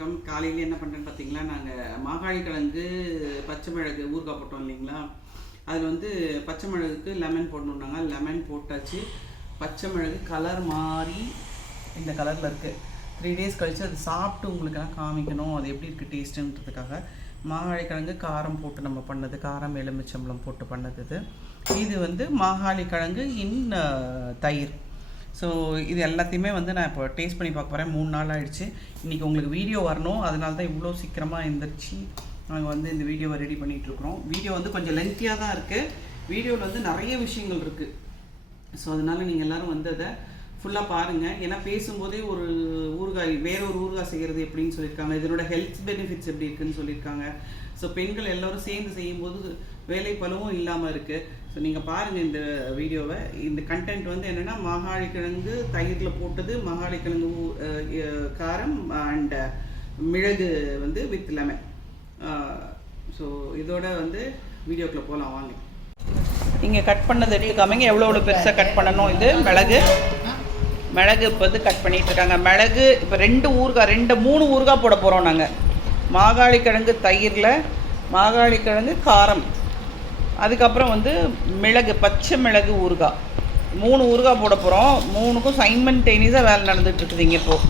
வணக்கம். காலையில் என்ன பண்ணுறேன்னு பார்த்தீங்களா நாங்கள் மாகாளி கிழங்கு பச்சை மிளகு ஊறுகாய் போட்டோம் இல்லைங்களா? அதில் வந்து பச்சை மிளகுக்கு லெமன் போடணுன்னாங்க லெமன் போட்டாச்சு. பச்சை மிளகு கலர் மாறி இந்த கலரில் இருக்குது த்ரீ டேஸ் கழித்து அது சாப்பிட்டு உங்களுக்கெல்லாம் காமிக்கணும். அது எப்படி இருக்குது டேஸ்ட்டுன்றதுக்காக மாகாளி கிழங்கு காரம் போட்டு நம்ம பண்ணது. காரம் எலுமிச்சம்பழம் போட்டு பண்ணது இது. இது வந்து மாகாளி கிழங்கு இன் தயிர். ஸோ இது எல்லாத்தையுமே வந்து நான் இப்போ டேஸ்ட் பண்ணி பார்க்க போகிறேன் மூணு நாள் ஆகிடுச்சு இன்றைக்கி உங்களுக்கு வீடியோ வரணும். அதனால தான் இவ்வளோ சீக்கிரமாக எழுந்திரிச்சு நாங்கள் வந்து இந்த வீடியோவை ரெடி பண்ணிகிட்ருக்குறோம் வீடியோ வந்து கொஞ்சம் லென்த்தியாக தான் இருக்குது வீடியோவில் வந்து நிறைய விஷயங்கள் இருக்குது ஸோ அதனால நீங்கள் எல்லாரும் வந்து அதை ஃபுல்லாக பாருங்கள் ஏன்னா பேசும்போதே ஒரு ஊறுகாய் வேற ஒரு ஊறுகாய் செய்கிறது எப்படின்னு சொல்லியிருக்காங்க. இதனோட ஹெல்த் பெனிஃபிட்ஸ் எப்படி இருக்குன்னு சொல்லியிருக்காங்க. ஸோ பெண்கள் எல்லோரும் சேர்ந்து செய்யும்போது வேலை பலவும் இல்லாமல் இருக்குது ஸோ நீங்கள் பாருங்கள் இந்த வீடியோவை. இந்த கண்டென்ட் வந்து என்னென்னா மாகாளி கிழங்கு தயிரில் போட்டது மகாளி கிழங்கு காரம் அண்ட் மிளகு வந்து வித் லெமன் ஸோ இதோட வந்து வீடியோக்குள்ளே போகலாம் வாங்க. இங்கே கட் பண்ணது எடுத்துக்காமங்க எவ்வளோ எவ்வளோ பெருசாக கட் பண்ணணும் இது? மிளகு. மிளகு இப்போ வந்து கட் பண்ணிகிட்டு இருக்காங்க. மிளகு இப்போ ரெண்டு ஊறுகாய் ரெண்டு மூணு ஊறுகாய் போட போகிறோம் நாங்கள் மாகாளி கிழங்கு தயிரில் மாகாளி கிழங்கு காரம். அதுக்கப்புறம் வந்து மிளகு பச்சை மிளகு ஊறுகாய். மூணு ஊறுகாய் போட போகிறோம் மூணுக்கும் சைமன்டேனியஸாக வேலை நடந்துட்டு இருக்குது இங்கே இப்போது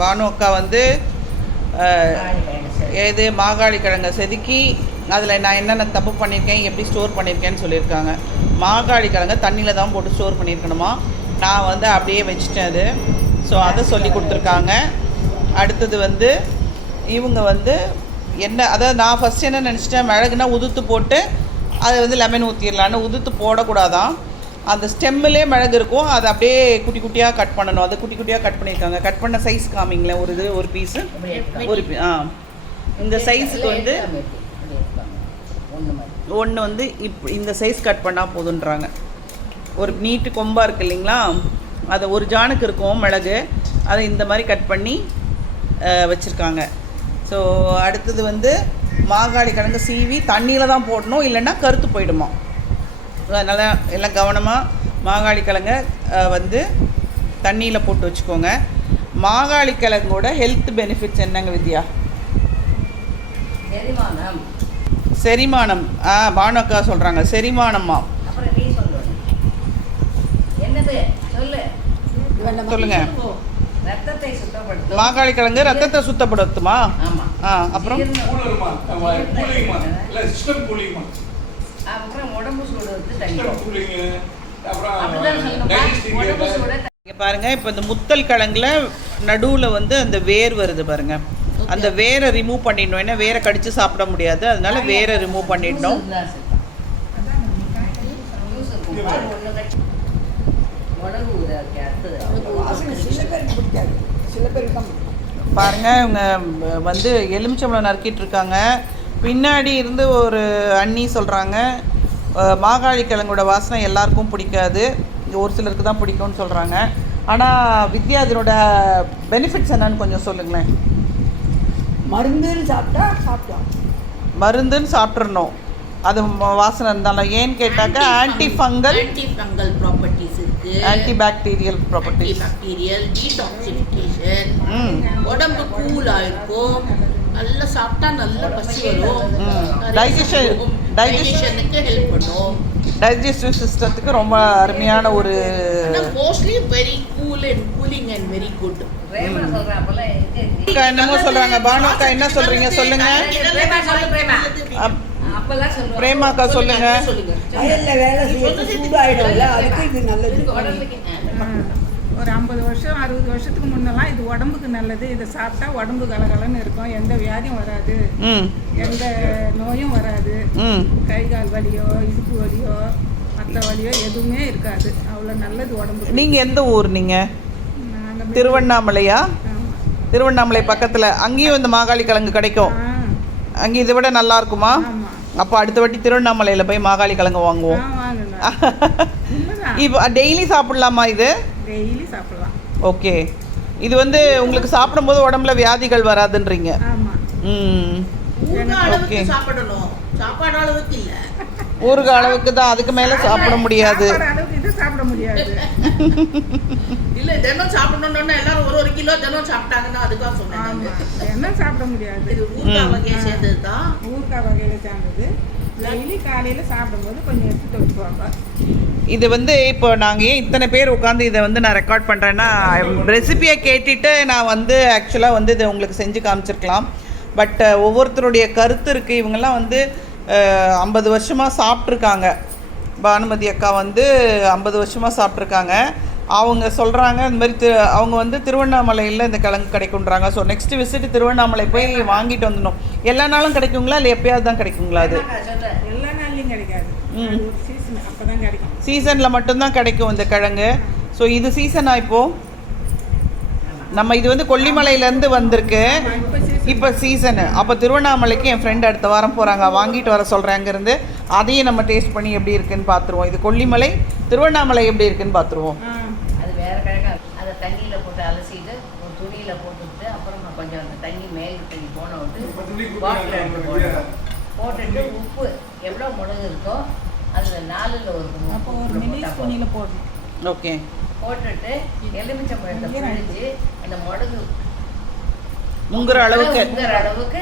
பானு அக்கா வந்து எது மாகாளி கிழங்கை செதுக்கி அதில் நான் என்னென்ன தப்பு பண்ணியிருக்கேன் எப்படி ஸ்டோர் பண்ணியிருக்கேன்னு சொல்லியிருக்காங்க. மாகாளி கிழங்க தண்ணியில் தான் போட்டு ஸ்டோர் பண்ணியிருக்கணுமா நான் வந்து அப்படியே வச்சுட்டேன் அது. ஸோ அதை சொல்லி கொடுத்துருக்காங்க. அடுத்தது வந்து இவங்க வந்து என்ன அதாவது நான் ஃபஸ்ட் என்ன நினச்சிட்டேன் மிளகுனா உதுத்து போட்டு அதை வந்து லெமன் ஊற்றிடலான்னு உதுத்து போடக்கூடாதான். அந்த ஸ்டெம்மிலே மிளகு இருக்கும் அதை அப்படியே குட்டி குட்டியாக கட் பண்ணணும். அதை குட்டி குட்டியாக கட் பண்ணியிருக்காங்க கட் பண்ண சைஸ் காமிங்களேன் ஒரு இது ஒரு பீஸு ஒரு பீ- ஆ. இந்த சைஸுக்கு வந்து ஒன்று வந்து இப் இந்த சைஸ் கட் பண்ணால் போதுன்றாங்க. ஒரு நீட்டு கொம்பாக இருக்கு இல்லைங்களா? அதை ஒரு ஜானுக்கு இருக்கும் மிளகு. அதை இந்த மாதிரி கட் பண்ணி வச்சுருக்காங்க. ஸோ அடுத்தது வந்து மாகாளி கிழங்கு சீவி தண்ணியில் தான் போடணும் இல்லைன்னா கருத்து போயிடுமா. அதனால் எல்லாம் கவனமாக மாகாளி கிழங்க வந்து தண்ணியில் போட்டு வச்சுக்கோங்க. மாகாளி கிழங்கோட ஹெல்த் பெனிஃபிட்ஸ் என்னங்க வித்யா? செரிமானம். செரிமானம். ஆ பானுக்கா சொல்கிறாங்க செரிமானம்மா. சொல்லுங்க. ரத்தத்தை சுத்தப்படுத்தும். கிழங்கு ரத்தத்தை சுத்தப்படுத்துமா? ஆமா. ஆ அப்புறம்? அப்புறம் உடம்பு சூடு வந்து சிஸ்டம் தணிக்கும் கூலிங்கு அப்புறம் அப்படிதான் சொல்லணுமா டைஜஸ்டிங் உடம்பு சூட இங்க பாருங்க இப்போ இந்த முத்தல் கிழங்குல நடுவில் வந்து அந்த வேர் வருது பாருங்க. அந்த வேரை ரிமூவ் பண்ணிடணும். ஏன்னா வேரை கடிச்சு சாப்பிட முடியாது. அதனால வேரை ரிமூவ் பண்ணிடணும். உடம்பு பாருங்க இவங்க வந்து எலுமிச்சம்பழம் நறுக்கிட்டு இருக்காங்க பின்னாடி இருந்து ஒரு அண்ணி சொல்கிறாங்க மாகாளி கிழங்கோட வாசனை எல்லாருக்கும் பிடிக்காது. ஒரு சிலருக்கு தான் பிடிக்கும்னு சொல்கிறாங்க ஆனால் வித்யா இதனோட பெனிஃபிட்ஸ் என்னன்னு கொஞ்சம் சொல்லுங்களேன். மருந்துன்னு சாப்பிட்டா சாப்பிட்டோம் மருந்துன்னு சாப்பிட்றணும் அது வாசனை இருந்தாலும். ஏன்னு கேட்டாக்கா anti fungal anti fungal properties இருக்கு anti bacterial anti properties bacterial detoxification உடம்பு கூலா இருக்கும் நல்லா சாப்பிட்டா நல்ல பசி வரும். Digest- டைஜஷனுக்கு ஹெல்ப் பண்ணும். டைஜஸ்டிவ் சிஸ்டத்துக்கு ரொம்ப அருமையான ஒரு mostly very cool and cooling and very good என்னமோ சொல்றாங்க. பானு அக்கா என்ன சொல்றீங்க சொல்லுங்க. அப்பெல்லாம் சொல்லுவாங்க. பிரேமா அக்கா சொல்லுங்க. வயல்ல வேலை செய்யறது சூடாயிடும்ல அதுக்கு இது நல்லது. உடம்புக்கு ஒரு ஐம்பது வருஷம் அறுபது வருஷத்துக்கு முன்னெல்லாம் இது உடம்புக்கு நல்லது. இதை சாப்பிட்டா உடம்பு கலகலன்னு இருக்கும். எந்த வியாதியும் வராது. ம். எந்த நோயும் வராது. ம். கை கால் வலியோ இடுப்பு வலியோ மற்ற வலியோ எதுவுமே இருக்காது. அவ்வளோ நல்லது உடம்புக்கு. நீங்க எந்த ஊர் நீங்க? நாங்கள் திருவண்ணாமலையா? திருவண்ணாமலை பக்கத்துல. அங்கேயும் இந்த மாகாளி கிழங்கு கிடைக்கும். அங்கே இதை விட நல்லா இருக்குமா? ஆமாம் அப்போ அடுத்த வாட்டி திருவண்ணாமலையில போய் மாகாளி கிழங்கு வாங்குவோம். இப்போ டெய்லி சாப்பிடலாமா இது? டெய்லி சாப்பிடலாம். ஓகே. இது வந்து உங்களுக்கு சாப்பிடும்போது உடம்புல வியாதிகள் வராதுன்றீங்க. ம். Okay. சாப்பிடணும். சாப்பாடு அளவுக்கு இல்ல. ஊறுகாய் அளவுக்கு தான் அதுக்கு மேலே சாப்பிட முடியாது. இது சாப்பிட முடியாது. இல்ல தினம் சாப்பிடணும்னு எல்லாரும் ஒரு ஒரு கிலோ தினம் சாப்பிட்டாங்கன்னா அதுக்காக சொன்னேன். என்ன சாப்பிட முடியாது. இது ஊறுகாய் ம். வகையை சேர்ந்தது தான் ஊறுகாய் வகையில சேர்ந்தது. டெய்லி காலையில சாப்பிடும்போது கொஞ்சம் எடுத்துட்டு வச்சுக்குவாங்க இது வந்து இப்போ நாங்கள் ஏன் இத்தனை பேர் உட்காந்து இதை வந்து நான் ரெக்கார்ட் பண்ணுறேன்னா ரெசிபியை கேட்டுட்டு நான் வந்து ஆக்சுவலாக வந்து இதை உங்களுக்கு செஞ்சு காமிச்சிருக்கலாம். பட் ஒவ்வொருத்தருடைய கருத்து இருக்குது இவங்கெல்லாம் வந்து ஐம்பது வருஷமாக சாப்பிட்ருக்காங்க பானுமதி அக்கா வந்து ஐம்பது வருஷமாக சாப்பிட்ருக்காங்க அவங்க சொல்கிறாங்க இந்த மாதிரி திரு அவங்க வந்து திருவண்ணாமலையில் இந்த கிழங்கு கிடைக்குன்றாங்க. ஸோ நெக்ஸ்ட் விசிட் திருவண்ணாமலை போய் வாங்கிட்டு வந்துடணும். எல்லா நாளும் கிடைக்குங்களா? இல்லை எப்பயாவது தான் கிடைக்குங்களா அது? எல்லா நாள்லயும் கிடைக்காது. ம். சீசனில் மட்டும்தான் கிடைக்கும் இந்த கிழங்கு. ஸோ இது சீசனா இப்போ? நம்ம இது வந்து கொல்லிமலையிலேருந்து வந்திருக்கு. இப்ப சீசனு அப்போ திருவண்ணாமலைக்கு என் ஃப்ரெண்ட் அடுத்த வாரம் போகிறாங்க வாங்கிட்டு வர சொல்கிறேன் அங்கேருந்து அதையும் நம்ம டேஸ்ட் பண்ணி எப்படி இருக்குன்னு பார்த்துருவோம் இது கொல்லிமலை திருவண்ணாமலை எப்படி இருக்குன்னு பார்த்துருவோம் அது வேற கிழங்கா அதை தண்ணியில போட்டு அலசிட்டு ஒரு துணியில போட்டுவிட்டு அப்புறம் கொஞ்சம் அந்த தண்ணி மேல் தண்ணி போன விட்டு பாட்டில் எடுத்து போடணும். போட்டுட்டு உப்பு எவ்வளோ மிளகு இருக்கோ அதில் நாலில் ஒரு அப்போ ஒரு மினி. துணியில போடணும். ஓகே போட்டுட்டு எலுமிச்சம் பழத்தை பிழிஞ்சு அந்த மிளகு முங்குற அளவுக்கு. முங்குற அளவுக்கு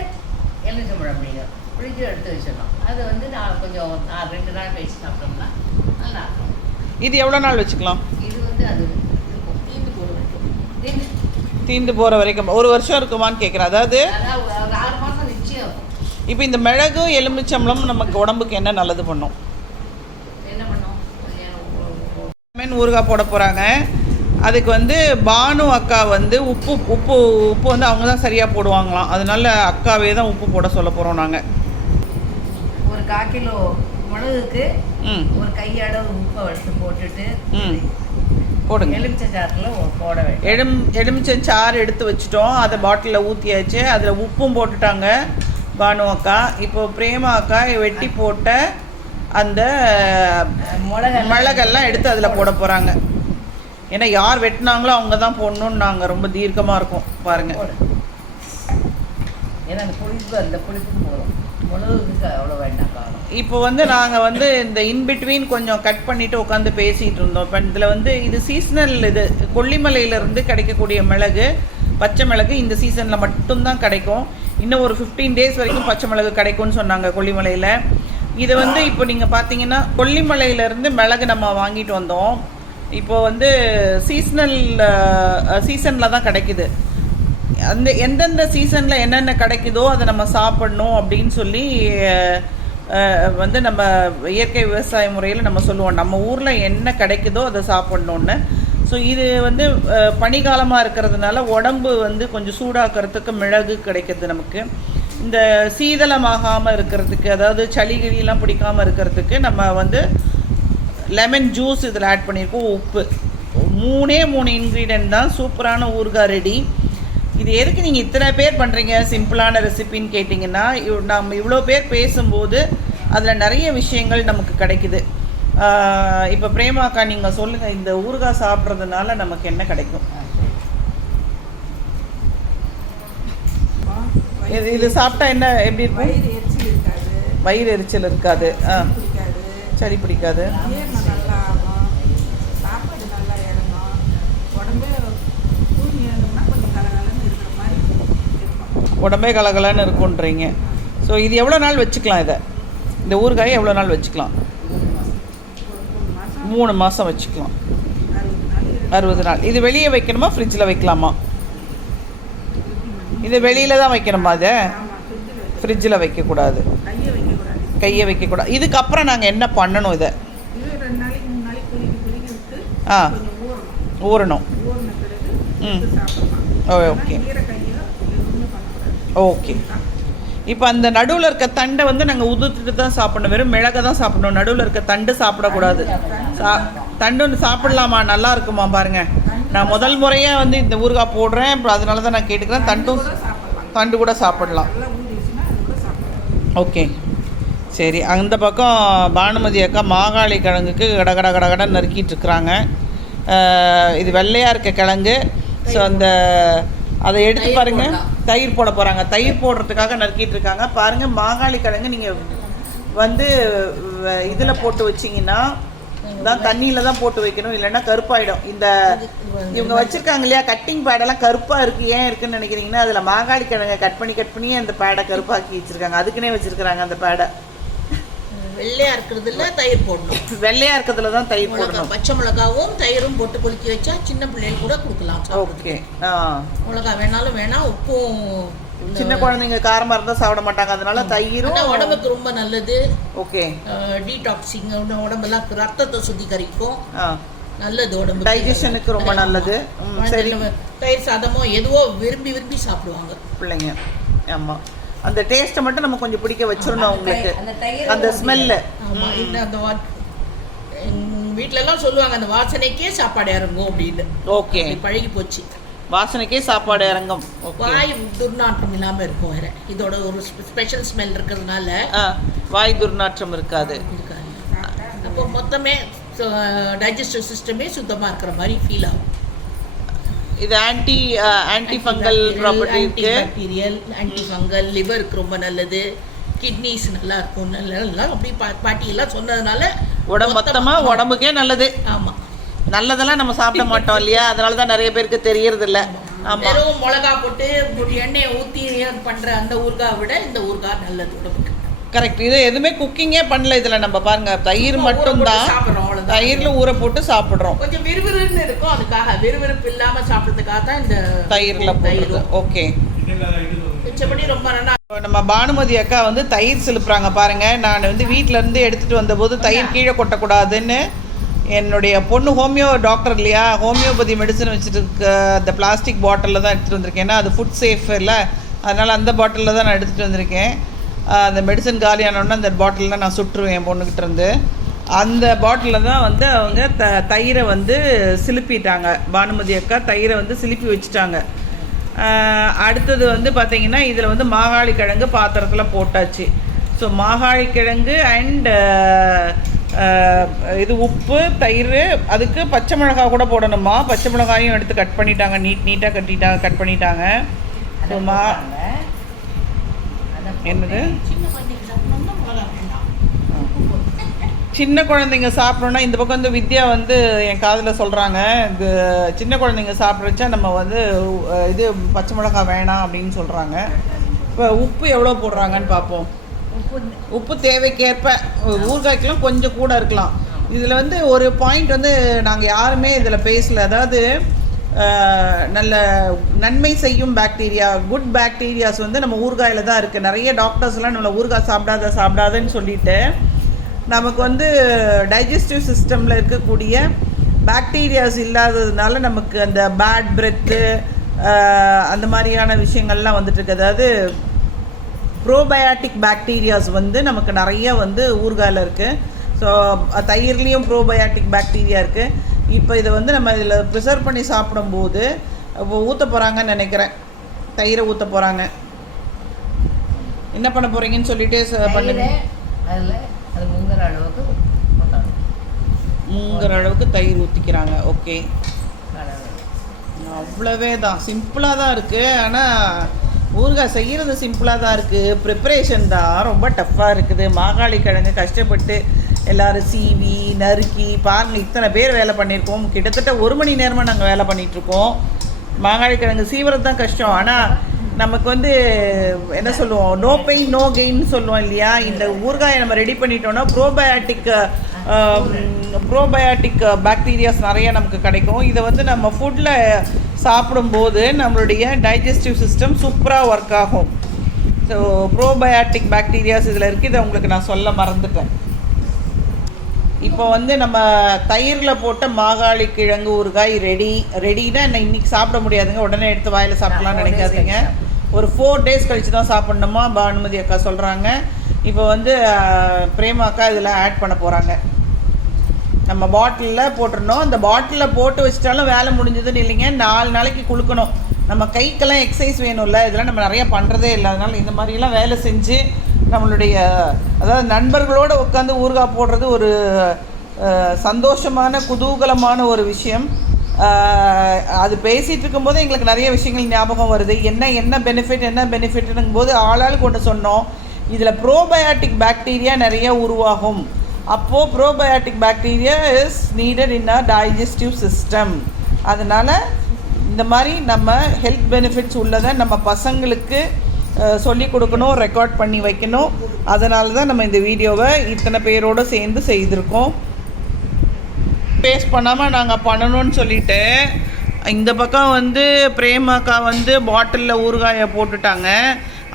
எலுமிச்சம் பழம் பிடிக்கும் பிழிஞ்சு எடுத்து வச்சிடணும் அது வந்து நான் கொஞ்சம் ரெண்டு நாள் கழிச்சு சாப்பிட்டோம்னா நல்லா இருக்கும் இது எவ்வளோ நாள் வச்சுக்கலாம்? இது வந்து அது. தீந்து போட வைக்கும் தீந்து- போகிற வரைக்கும். ஒரு வருஷம் இருக்குமான்னு கேட்குறேன் அதாவது ஆறு மாதம் நிச்சயம். இப்போ இந்த மிளகும் எலுமிச்சம்பழம் நமக்கு உடம்புக்கு என்ன நல்லது பண்ணும்? என்ன பண்ணோம்? ஊறுகாய் போட போகிறாங்க அதுக்கு வந்து பானு அக்கா வந்து உப்பு உப்பு உப்பு வந்து அவங்க தான் சரியாக போடுவாங்களாம். அதனால அக்காவே தான் உப்பு போட சொல்ல போகிறோம் நாங்கள் ஒரு கால் கிலோ மிளகுக்கு ஒரு கையளவு உப்பை எடுத்து போட்டுட்டு. போடுங்க. எலுமிச்சை போட எலும் எலுமிச்சம் சாறு எடுத்து வச்சிட்டோம். அதை பாட்டிலில் ஊற்றியாச்சு அதில் உப்பும் போட்டுட்டாங்க பானு அக்கா. இப்போ பிரேமா அக்கா வெட்டி போட்ட அந்த மிளகெல்லாம் எடுத்து அதில் போட போகிறாங்க ஏன்னா யார் வெட்டினாங்களோ அவங்க தான் போடணும்னு நாங்கள் ரொம்ப தீர்க்கமாக இருக்கும். பாருங்கள் ஏன்னா அந்த புளிப்பு அந்த புளிப்பு போதும். மிளகுக்கு அவ்வளோ வேண்டாம் காரம். இப்போ வந்து நாங்கள் வந்து இந்த இன்பிட்வீன் கொஞ்சம் கட் பண்ணிட்டு உட்காந்து பேசிகிட்டு இருந்தோம். இப்போ இதில் வந்து இது சீசனல் இது. கொல்லிமலையிலேருந்து கிடைக்கக்கூடிய மிளகு பச்சை மிளகு இந்த சீசனில் மட்டும்தான் கிடைக்கும். இன்னும் ஒரு ஃபிஃப்டீன் டேஸ் வரைக்கும் பச்சை மிளகு கிடைக்கும்னு சொன்னாங்க கொல்லிமலையில். இது வந்து இப்போ நீங்கள் பார்த்தீங்கன்னா கொல்லிமலையிலேருந்து மிளகு நம்ம வாங்கிட்டு வந்தோம். இப்போ வந்து சீசனல் சீசனில் தான் கிடைக்குது. அந்த எந்தெந்த சீசனில் என்னென்ன கிடைக்குதோ அதை நம்ம சாப்பிடணும் அப்படின்னு சொல்லி வந்து நம்ம இயற்கை விவசாய முறையில் நம்ம சொல்லுவோம். நம்ம ஊரில் என்ன கிடைக்குதோ அதை சாப்பிட்ணுன்னு ஸோ இது வந்து அஹ், பனிக்காலமாக இருக்கிறதுனால உடம்பு வந்து கொஞ்சம் சூடாக்கிறதுக்கு மிளகு கிடைக்கிது நமக்கு. இந்த சீதளமாகாமல் இருக்கிறதுக்கு அதாவது சளி கிளியெல்லாம் பிடிக்காமல் இருக்கிறதுக்கு நம்ம வந்து லெமன் ஜூஸ் இதில் ஆட் பண்ணியிருக்கோம் உப்பு. மூணே மூணு இன்க்ரீடியன்ட் தான் சூப்பரான ஊறுகாய் ரெடி இது எதுக்கு நீங்கள் இத்தனை பேர் பண்ணுறீங்க சிம்பிளான ரெசிபின்னு கேட்டிங்கன்னா நம்ம இவ்வளோ பேர் பேசும்போது அதில் நிறைய விஷயங்கள் நமக்கு கிடைக்குது. இப்போ பிரேமாக்கா நீங்கள் சொல்லுங்கள் இந்த ஊறுகாய் சாப்பிட்றதுனால நமக்கு என்ன கிடைக்கும்? இது இது சாப்பிட்டா என்ன எப்படி இருக்கும்? வயிறு எரிச்சல் இருக்காது. வயிறு எரிச்சல் இருக்காது. ஆ. சரி பிடிக்காது ஜீரணம் நல்லா ஆகும் சாப்பாடு நல்லா இறங்கும் உடம்பே தூங்கி எழுந்தோம்னா கொஞ்சம் கலகலன்னு இருக்கிற மாதிரி இருக்கும் உடம்பே கலகலன்னு இருக்குன்றீங்க. ஸோ இது எவ்வளோ நாள் வச்சுக்கலாம் இதை? இந்த ஊறுகாயை எவ்வளோ நாள் வச்சுக்கலாம்? மூணு மாதம் வச்சுக்கலாம். அறுபது நாள். இது வெளியே வைக்கணுமா? ஃப்ரிட்ஜில் வைக்கலாமா? இது வெளியில் தான் வைக்கணுமா இதை? ஃப்ரிட்ஜில் வைக்கக்கூடாது. கையை வைக்கக்கூடாது. இதுக்கப்புறம் நாங்கள் என்ன பண்ணணும் இதை? ஆ. ஊறணும். ம். ஓகே. ஈர கையோ எதுவுமே பண்ணக்கூடாது ஓகே இப்போ அந்த நடுவில் இருக்க தண்டை வந்து நாங்கள் உதுத்துட்டு தான் சாப்பிடணும். வெறும் மிளகை தான் சாப்பிடணும். நடுவில் இருக்க தண்டு சாப்பிடக்கூடாது. சா தண்டு ஒன்று சாப்பிடலாமா? நல்லா இருக்குமா பாருங்க. நான் முதல் முறையாக வந்து இந்த ஊறுகாய் போடுறேன். இப்போ அதனால தான் நான் கேட்டுக்கிறேன். தண்டும் தண்டு கூட சாப்பிடலாம். ஓகே சரி அந்த பக்கம் பானுமதி அக்கா மாகாளி கிழங்குக்கு கட கட கட நறுக்கிட்டு இருக்கிறாங்க. இது வெள்ளையாக இருக்க கிழங்கு. ஸோ அந்த அதை எடுத்து பாருங்க. தயிர் போட போகிறாங்க தயிர் போடுறதுக்காக நறுக்கிட்டு இருக்காங்க. பாருங்க மாகாளி கிழங்கு நீங்கள் வந்து இதில் போட்டு வச்சிங்கன்னா தான் தண்ணியில தான் போட்டு வைக்கணும். இல்லைன்னா கருப்பாயிடும். இந்த இவங்க வச்சிருக்காங்க இல்லையா கட்டிங் பேடெல்லாம் கருப்பா இருக்கு. ஏன் இருக்குன்னு நினைக்கிறீங்கன்னா அதுல மாங்காடி கிழங்க கட் பண்ணி கட் பண்ணி அந்த பேடை கருப்பாக்கி வச்சிருக்காங்க. அதுக்குன்னே வச்சிருக்காங்க அந்த பேடை வெள்ளையா இருக்கிறதுல தயிர் போடணும். வெள்ளையா இருக்கிறதுல தான் தயிர் போடணும். பச்சை மிளகாவும் தயிரும் போட்டு குலுக்கி வச்சா சின்ன பிள்ளைகள் கூட கொடுக்கலாம் ஓகே. மிளகா வேணாலும் வேணாம் உப்பும் சின்ன குழந்தைங்க காரமா இருந்தா சாப்பிட மாட்டாங்க. அதனால தயிரும் உடம்புக்கு ரொம்ப நல்லது. ஓகே. டீடாக்சிங் உடம்பெல்லாம் ரத்தத்தை சுத்திகரிக்கும். ஆ. நல்லது உடம்புக்கு. டைஜஷனுக்கு ரொம்ப நல்லது. சரி. தயிர் சாதமோ எதுவோ விரும்பி விரும்பி சாப்பிடுவாங்க. பிள்ளைங்க. ஆமா. அந்த டேஸ்ட்டை மட்டும் நம்ம கொஞ்சம் பிடிக்க வச்சிடணும் அவங்களுக்கு. அந்த ஸ்மெல்லு அந்த வா எங்க வீட்ல எல்லாம் சொல்லுவாங்க அந்த வாசனைக்கே சாப்பாடு இறங்கும் அப்படின்னு. ஓகே. பழகி போச்சு. வாசனைக்கே சாப்பாடு இறங்கும். வாய் துர்நாற்றம் இல்லாம இருக்கும் வேற. இதோட ஒரு ஸ்பெஷல் ஸ்மெல் இருக்கிறதுனால வாய் துர்நாற்றம் இருக்காது. இருக்காது. அப்போ மொத்தமே டைஜஸ்டிவ் சிஸ்டமே சுத்தமா இருக்கிற மாதிரி ஃபீல் ஆகும். இது ஆன்டி ஆன்டி ஃபங்கல் ப்ராப்பர்ட்டி இருக்கு. பாக்டீரியல் ஆன்டி ஃபங்கல் லிவருக்கு ரொம்ப நல்லது. கிட்னிஸ் நல்லா இருக்கும். நல்லா அப்படி பாட்டி எல்லாம் சொன்னதுனால உடம்பு மொத்தமா உடம்புக்கே நல்லது. ஆமா. நல்லதெல்லாம் நம்ம சாப்பிட மாட்டோம் இல்லையா? அதனால தான் நிறைய பேருக்கு தெரியறது இல்ல வெறும் மிளகா போட்டு எண்ணெயை ஊத்தி பண்ற அந்த ஊறுகாய் விட இந்த ஊறுகாய் நல்லது உடம்புக்கு. கரெக்ட் இது எதுவுமே குக்கிங்கே பண்ணல இதுல நம்ம பாருங்க. தயிர் மட்டும் தான். தயிர்ல ஊற போட்டு சாப்பிடுறோம். கொஞ்சம் விறுவிறுன்னு இருக்கும். அதுக்காக விறுவிறுப்பு இல்லாம சாப்பிடுறதுக்காக தான் இந்த தயிர்ல போடுறது. ஓகே. ரொம்ப நல்லா நம்ம பானுமதி அக்கா வந்து தயிர் சிலுப்புறாங்க பாருங்க. நான் வந்து வீட்ல இருந்து எடுத்துட்டு வந்தபோது தயிர் கீழே கொட்டக்கூடாதுன்னு என்னுடைய பொண்ணு ஹோமியோ டாக்டர் இல்லையா? ஹோமியோபதி மெடிசன் வச்சுட்டு இருக்க அந்த பிளாஸ்டிக் பாட்டிலில் தான் எடுத்துகிட்டு வந்திருக்கேன். ஏன்னா அது ஃபுட் சேஃப் இல்லை. அதனால் அந்த பாட்டிலில் தான் நான் எடுத்துகிட்டு வந்திருக்கேன். அந்த மெடிசன் காலியானோடனே அந்த பாட்டிலில் நான் சுட்டுருவேன் என் பொண்ணுக்கிட்ட இருந்து. அந்த பாட்டிலில் தான் வந்து அவங்க த தயிரை வந்து சிலுப்பிட்டாங்க. பானுமதி அக்கா தயிரை வந்து சிலுப்பி வச்சுட்டாங்க. அடுத்தது வந்து பார்த்தீங்கன்னா இதில் வந்து மாகாளி கிழங்கு பாத்திரத்தில் போட்டாச்சு. ஸோ மாகாளி கிழங்கு அண்ட் இது உப்பு தயிர் அதுக்கு பச்சை மிளகாய் கூட போடணுமா? பச்சை மிளகாயும் எடுத்து கட் பண்ணிட்டாங்க. நீட் நீட்டாக கட்டிட்டாங்க கட் பண்ணிட்டாங்க. மா என்னது சின்ன குழந்தைக்கு சாப்பிடணும்னா மிளகா வேண்டாம் சின்ன குழந்தைங்க சாப்பிடணும்னா இந்த பக்கம் வந்து வித்யா வந்து என் காதில் சொல்கிறாங்க இது சின்ன குழந்தைங்க சாப்பிட்றச்சா நம்ம வந்து இது பச்சை மிளகாய் வேணாம் அப்படின்னு சொல்கிறாங்க இப்போ உப்பு எவ்வளோ போடுறாங்கன்னு பார்ப்போம் உப்பு உப்பு தேவைக்கேற்ப ஊறுகாய்க்கெல்லாம் கொஞ்சம் கூட இருக்கலாம். இதில் வந்து ஒரு பாயிண்ட் வந்து நாங்கள் யாருமே இதில் பேசல. அதாவது நல்ல நன்மை செய்யும் பாக்டீரியா குட் பாக்டீரியாஸ் வந்து நம்ம ஊறுகாயில் தான் இருக்குது நிறைய டாக்டர்ஸ்லாம் நம்மளை ஊறுகாய் சாப்பிடாத சாப்பிடாதன்னு சொல்லிட்டு நமக்கு வந்து டைஜஸ்டிவ் சிஸ்டமில் இருக்கக்கூடிய பாக்டீரியாஸ் இல்லாததுனால நமக்கு அந்த பேட் பிரெத்து அந்த மாதிரியான விஷயங்கள்லாம் வந்துட்டு இருக்கு அதாவது ப்ரோபயாட்டிக் பாக்டீரியாஸ் வந்து நமக்கு நிறைய வந்து ஊறுகாயில் இருக்குது ஸோ தயிர்லேயும் ப்ரோபயாட்டிக் பாக்டீரியா இருக்குது இப்போ இதை வந்து நம்ம இதில் ப்ரிசர்வ் பண்ணி சாப்பிடும்போது இப்போ ஊற்ற போகிறாங்கன்னு நினைக்கிறேன். தயிரை ஊற்ற போகிறாங்க என்ன பண்ண போகிறீங்கன்னு சொல்லிட்டு பண்ணுங்க. அதில் அது முங்குற அளவுக்கு ஊற்றணும் மூங்குற அளவுக்கு தயிர் ஊற்றிக்கிறாங்க ஓகே. அவ்வளவே தான். சிம்பிளாக தான் இருக்குது ஆனால் ஊறுகாய் செய்கிறது சிம்பிளாக தான் இருக்குது ப்ரிப்பரேஷன் தான். ரொம்ப டஃப்பாக இருக்குது. மாகாளி கிழங்கு கஷ்டப்பட்டு எல்லாரும் சீவி நறுக்கி பாருங்கள் இத்தனை பேர் வேலை பண்ணியிருக்கோம். கிட்டத்தட்ட ஒரு மணி நேரமாக நாங்கள் வேலை பண்ணிகிட்ருக்கோம் மாகாளி கிழங்கு சீவுறது தான் கஷ்டம். ஆனால் நமக்கு வந்து என்ன சொல்லுவோம்? நோ பெயின் நோ கெயின் சொல்லுவோம் இல்லையா? இந்த ஊறுகாயை நம்ம ரெடி பண்ணிட்டோம்னா ப்ரோபயாட்டிக் ப்ரோபயாட்டிக் பாக்டீரியாஸ் நிறைய நமக்கு கிடைக்கும். இதை வந்து நம்ம ஃபுட்டில் சாப்பிடும்போது நம்மளுடைய டைஜஸ்டிவ் சிஸ்டம் சூப்பராக ஒர்க் ஆகும். ஸோ ப்ரோபயாட்டிக் பாக்டீரியாஸ் இதில் இருக்குது இதை உங்களுக்கு நான் சொல்ல மறந்துட்டேன். இப்போ வந்து நம்ம தயிரில் போட்ட மாகாளி கிழங்கு ஊறுகாய் ரெடி ரெடினா இன்னைக்கு சாப்பிட முடியாதுங்க. உடனே எடுத்து வாயில் சாப்பிடலாம்னு நினைக்காதீங்க. ஒரு ஃபோர் டேஸ் கழித்து தான் சாப்பிட்ணுமா? பானுமதி அக்கா சொல்கிறாங்க இப்போ வந்து பிரேமா அக்கா இதில் ஆட் பண்ண போகிறாங்க நம்ம பாட்டிலில் போட்டுருந்தோம் அந்த பாட்டிலில் போட்டு வச்சிட்டாலும் வேலை முடிஞ்சதுன்னு இல்லைங்க. நாலு நாளைக்கு குளுக்கணும். நம்ம கைக்கெல்லாம் எக்ஸசைஸ் வேணும்ல. இதெல்லாம் நம்ம நிறையா பண்ணுறதே இல்லை. அதனால் இந்த மாதிரிலாம் வேலை செஞ்சு நம்மளுடைய அதாவது நண்பர்களோடு உட்காந்து ஊறுகாய் போடுறது ஒரு சந்தோஷமான குதூகலமான ஒரு விஷயம். அது பேசிகிட்டு இருக்கும்போது எங்களுக்கு நிறைய விஷயங்கள் ஞாபகம் வருது. என்ன என்ன பெனிஃபிட் என்ன பெனிஃபிட்னுங்கும் போது ஆளாளுக்கு ஒன்று சொன்னோம். இதில் ப்ரோபயாட்டிக் பாக்டீரியா நிறைய உருவாகும். அப்போது probiotic bacteria is needed in a digestive system அதனால் இந்த மாதிரி நம்ம ஹெல்த் பெனிஃபிட்ஸ் உள்ளதை நம்ம பசங்களுக்கு சொல்லி கொடுக்கணும் ரெக்கார்ட் பண்ணி வைக்கணும். அதனால தான் நம்ம இந்த வீடியோவை இத்தனை பேரோடு சேர்ந்து செய்திருக்கோம். பேஸ்ட் பண்ணாமல் நாங்கள் பண்ணணும்னு சொல்லிட்டு இந்த பக்கம் வந்து பிரேமாக்கா வந்து பாட்டிலில் ஊறுகாயை போட்டுட்டாங்க.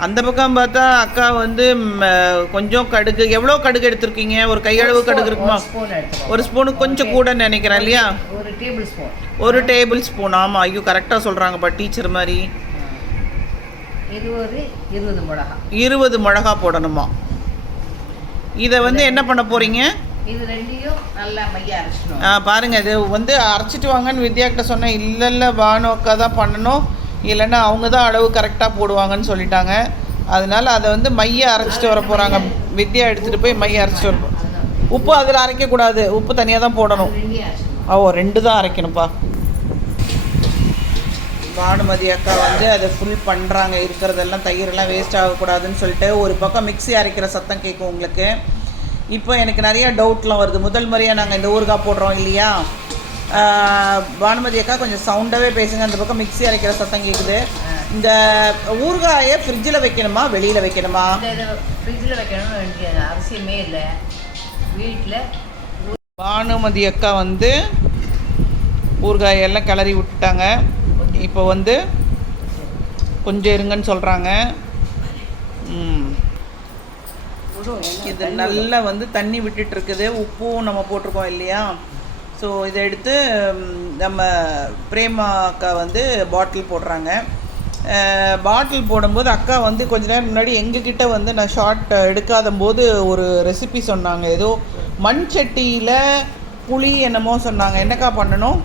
அந்த பக்கம் பார்த்தா அக்கா வந்து கொஞ்சம் கடுகு எவ்வளோ கடுகு எடுத்திருக்கீங்க? ஒரு கையளவு கடுகு இருக்குமா? ஒரு ஸ்பூன் கொஞ்சம் கூட நினைக்கிறேன் இல்லையா? ஒரு டேபிள் ஸ்பூன் ஒரு டேபிள் ஸ்பூன் ஆமாம் ஐயோ கரெக்டாக சொல்கிறாங்கப்பா டீச்சர் மாதிரி. இது ஒரு இருபது மிளகா இருபது மிளகா போடணுமா? இதை வந்து என்ன பண்ண போகிறீங்க இது ரெண்டையும் நல்லா மைய ஆ, பாருங்க இது வந்து அரைச்சிட்டு வாங்கன்னு வித்யாக்கிட்ட சொன்னேன். இல்லை இல்லை பானோக்கா தான் பண்ணணும். இல்லைன்னா அவங்க தான் அளவு கரெக்டாக போடுவாங்கன்னு சொல்லிட்டாங்க. அதனால அதை வந்து மைய அரைச்சிட்டு வர போகிறாங்க வித்யா எடுத்துகிட்டு போய் மைய அரைச்சிட்டு வர உப்பு அதில் அரைக்கக்கூடாது. உப்பு தனியாக தான் போடணும். ஓ ரெண்டு தான் அரைக்கணும்ப்பா. பானுமதி அக்கா வந்து அதை ஃபுல் பண்ணுறாங்க இருக்கிறதெல்லாம் தயிரெல்லாம் வேஸ்ட் ஆகக்கூடாதுன்னு சொல்லிட்டு ஒரு பக்கம் மிக்ஸி அரைக்கிற சத்தம் கேட்கும் உங்களுக்கு. இப்போ எனக்கு நிறைய டவுட்லாம் வருது. முதல் முறையாக நாங்கள் இந்த ஊறுகாய் போடுறோம் இல்லையா? பானுமதி அக்கா கொஞ்சம் சவுண்டாகவே பேசுங்க. அந்த பக்கம் மிக்ஸி அரைக்கிற சத்தம் கேட்குது இந்த ஊறுகாயை ஃப்ரிட்ஜில் வைக்கணுமா வெளியில் வைக்கணுமா? ஃப்ரிட்ஜில் வைக்கணும்னு அவசியமே இல்லை. வீட்டில் பானுமதி அக்கா வந்து ஊறுகாயெல்லாம் கிளறி விட்டுட்டாங்க இப்போ வந்து கொஞ்சம் இருங்கன்னு சொல்கிறாங்க இது நல்லா வந்து தண்ணி விட்டுட்டு இருக்குது உப்பும் நம்ம போட்டிருக்கோம் இல்லையா? ஸோ இதை எடுத்து நம்ம பிரேமா அக்கா வந்து பாட்டில் போடுறாங்க. பாட்டில் போடும்போது அக்கா வந்து கொஞ்ச நேரம் முன்னாடி எங்ககிட்ட வந்து நான் ஷார்ட் எடுக்காத போது ஒரு ரெசிபி சொன்னாங்க. ஏதோ மண் சட்டியில் புளி என்னமோ சொன்னாங்க. என்னக்கா பண்ணணும்?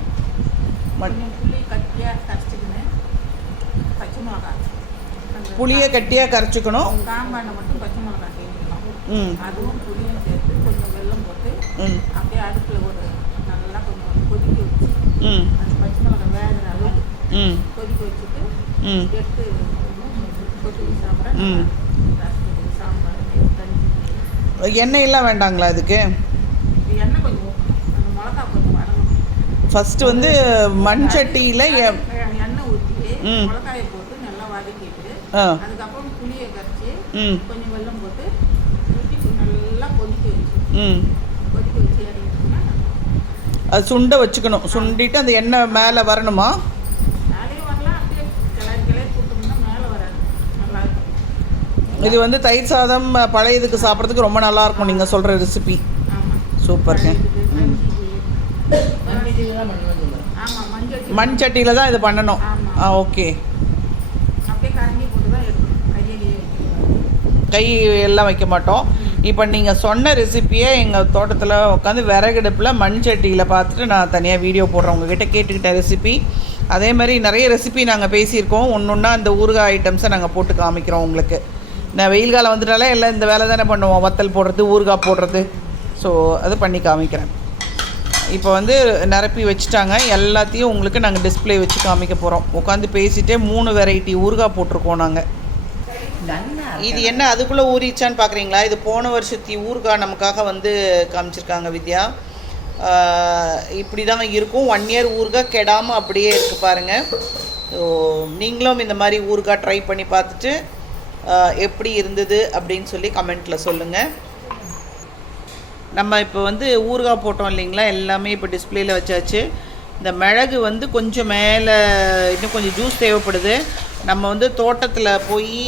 புளியை கட்டியாக கரைச்சிக்கணும். அதுவும் புளியும் சேர்த்து கொஞ்சம் வெல்லம் போட்டு ம். அப்படியே அடுப்பில் ஒரு நல்லா கொஞ்சம் கொதிக்க வச்சு ம். அந்த பச்சை மிளகா வேகிற அளவுக்கு ம். கொதிக்க வச்சுட்டு ம். எடுத்து ம். ரசம் சாம்பார் எண்ணெயெல்லாம் வேண்டாங்களா இதுக்கு? எண்ணெய் கொஞ்சம் அந்த மிளகா கொஞ்சம் வதங்கணும் ஃபஸ்ட்டு வந்து மண் சட்டியில் எண்ணெய் ஊற்றி. மிளகாயை போட்டு நல்லா வதக்கிட்டு அதுக்கப்புறம் புளியை கரைச்சி ம். கொஞ்சம் வெல்லம் போட்டு ஊற்றி நல்லா கொதிக்க வச்சு ம். அது சுண்ட வச்சுக்கணும். சுண்டிட்டு அந்த எண்ணெய் மேலே வரணுமா? இது வந்து தயிர் சாதம் பழைய இதுக்கு சாப்பிட்றதுக்கு ரொம்ப நல்லா இருக்கும். நீங்கள் சொல்கிற ரெசிபி சூப்பருங்க. மண் சட்டியில் தான் இது பண்ணணும். ஆ ஓகே. கை எல்லாம் வைக்க மாட்டோம். இப்போ நீங்கள் சொன்ன ரெசிப்பியை எங்கள் தோட்டத்தில் உட்காந்து விறகடுப்பில் மண் சட்டியில் பார்த்துட்டு நான் தனியாக வீடியோ போடுறேன். உங்ககிட்ட கேட்டுக்கிட்ட ரெசிபி அதே மாதிரி நிறைய ரெசிபி நாங்கள் பேசியிருக்கோம். ஒன்று ஒன்றா அந்த ஊறுகாய் ஐட்டம்ஸை நாங்கள் போட்டு காமிக்கிறோம் உங்களுக்கு. நான் வெயில் காலம் வந்துட்டாலே எல்லாம் இந்த வேலை தானே பண்ணுவோம். வத்தல் போடுறது ஊறுகாய் போடுறது. ஸோ அது பண்ணி காமிக்கிறேன். இப்போ வந்து நிரப்பி வச்சுட்டாங்க. எல்லாத்தையும் உங்களுக்கு நாங்கள் டிஸ்பிளே வச்சு காமிக்க போகிறோம் உட்காந்து பேசிகிட்டே மூணு வெரைட்டி ஊறுகாய் போட்டிருக்கோம் நாங்கள் இது என்ன அதுக்குள்ளே ஊறிச்சான்னு பார்க்குறீங்களா இது போன வருஷத்தி ஊறுகாய் நமக்காக வந்து காமிச்சிருக்காங்க வித்யா. இப்படி தான் இருக்கும். ஒன் இயர் ஊறுகாய் கெடாமல் அப்படியே இருக்குது பாருங்கள் ஸோ நீங்களும் இந்த மாதிரி ஊறுகாய் ட்ரை பண்ணி பார்த்துட்டு எப்படி இருந்தது அப்படின்னு சொல்லி கமெண்ட்டில் சொல்லுங்கள் நம்ம இப்போ வந்து ஊறுகாய் போட்டோம் இல்லைங்களா? எல்லாமே இப்போ டிஸ்ப்ளேயில் வச்சாச்சு. இந்த மிளகு வந்து கொஞ்சம் மேலே இன்னும் கொஞ்சம் ஜூஸ் தேவைப்படுது. நம்ம வந்து தோட்டத்தில் போய்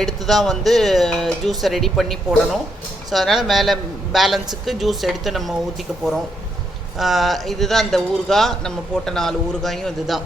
எடுத்து தான் வந்து ஜூஸை ரெடி பண்ணி போடணும். ஸோ அதனால் மேலே பேலன்ஸுக்கு ஜூஸ் எடுத்து நம்ம ஊற்றிக்க போகிறோம் இதுதான் இந்த ஊறுகாய். நம்ம போட்ட நாலு ஊறுகாயும் இதுதான்.